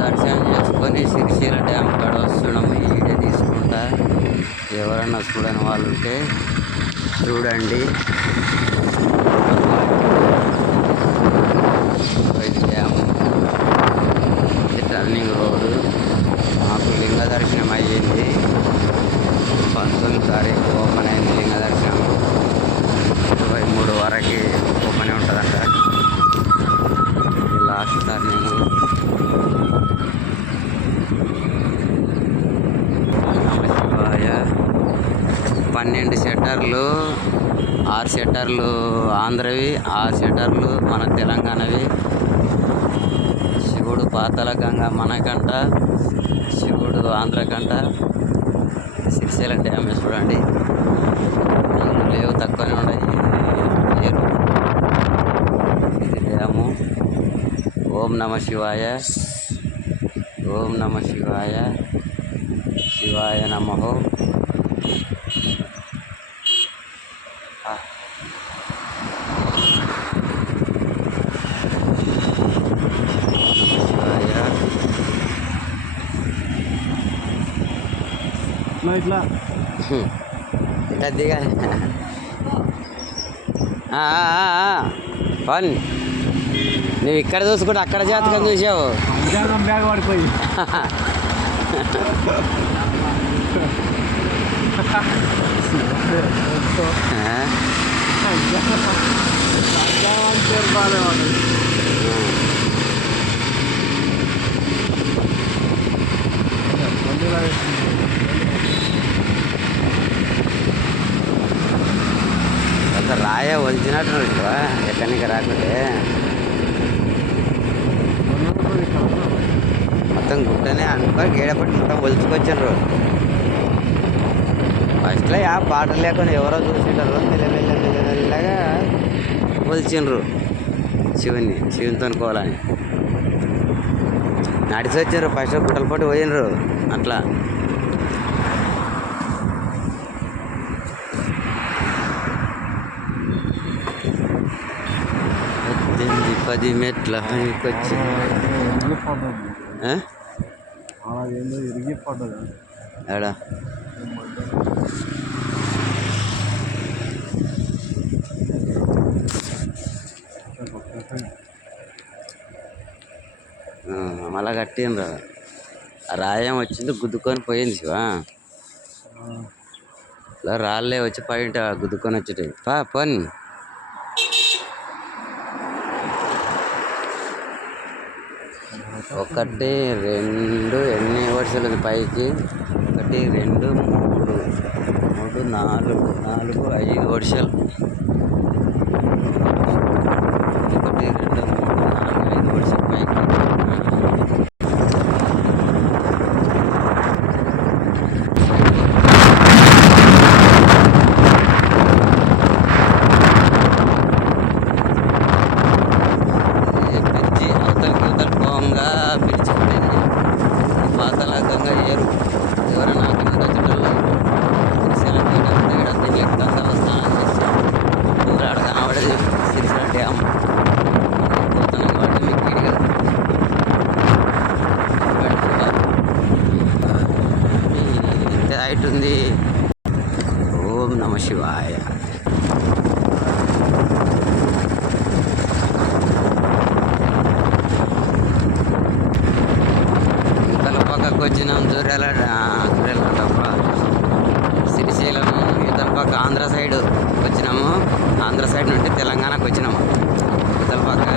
దర్శనం చేసుకొని సిరిసిల్ల డ్యామ్ కాడ వస్తున్నాము. ఈ వీడియో తీసుకుంటా. ఎవరన్నా చూడని వాళ్ళు ఉంటే చూడండి. ఇది డ్యామ్, ఇది టర్నింగ్ రోడ్డు. మాకు లింగ దర్శనం అయ్యింది. 19 తారీఖు ఓపెన్ అయింది లింగ దర్శనం. 23 వరకు ఓపెన్ ఉంటుందంట. ఇది లాస్ట్ టర్నింగ్. 12 షట్టర్లు, 6 షట్టర్లు ఆంధ్రవి, 6 షట్టర్లు మన తెలంగాణవి. శివుడు పాతాళ గంగ మనకంట, శివుడు ఆంధ్రకంట. సిరిసిల్ల డ్యామ్ చూడండి. లేవు, తక్కువనే ఉన్నాయి. పేరు ఇది డ్యాము. ఓం నమ శివాయ, ఓం నమ శివాయ, శివాయ నమః. ఇట్లా ఇట్లా దిగాలి. పని నువ్వు ఇక్కడ చూసుకుంటే అక్కడ జాతకం చూసావు. బ్యాగ్ పడిపోయి రాయ వలిచినట్టు ఎక్కడి నుంచి రాకుంటే మొత్తం గుట్టనే అనుకొని గేడపట్టి మొత్తం ఒలుచుకొచ్చారు. ఫస్ట్లో ఆ పాటలు లేకుండా ఎవరో చూసింటారు. మెల్లమెల్లగా ఒలిచిండ్రు శివునితో కోలని నడిచి వచ్చారు. ఫస్ట్ గుట్టల పాటు పోయినరు. అట్లా 10 మెట్ల పైకొచ్చి ఎడా మళ్ళా కట్టిండ్రు. ఆ రాయం వచ్చింది, గుద్దుకొని పోయింది శివా. ఇలా రాళ్ళే వచ్చి పైన గుద్దుకొని వచ్చేటాయి. పని ఒకటి, 2 ఎన్ని వర్షాలు ఉంది పైకి? 1, 2, 3, 4, 5 వర్షాలు. 1, 2, 3, 4, 5 వర్షాలు పైకి. పాతాళ గంగ ఏరు. ఎవరైనా చుట్టల్లో గంగలో స్నానం చేస్తారు. ఊరాడ కనబడేది సిరిసిల్ల డ్యామ్. పోతున్నాం కాబట్టి మీకు ఇడిగా ఎంత హైట్ ఉంది. ఓం నమ శివాయ. వచ్చినాం జూరాల శ్రీశైలం ఇతల పక్క ఆంధ్ర సైడ్ వచ్చినాము. ఆంధ్ర సైడ్ నుండి తెలంగాణకు వచ్చినాము. ఇతల పక్క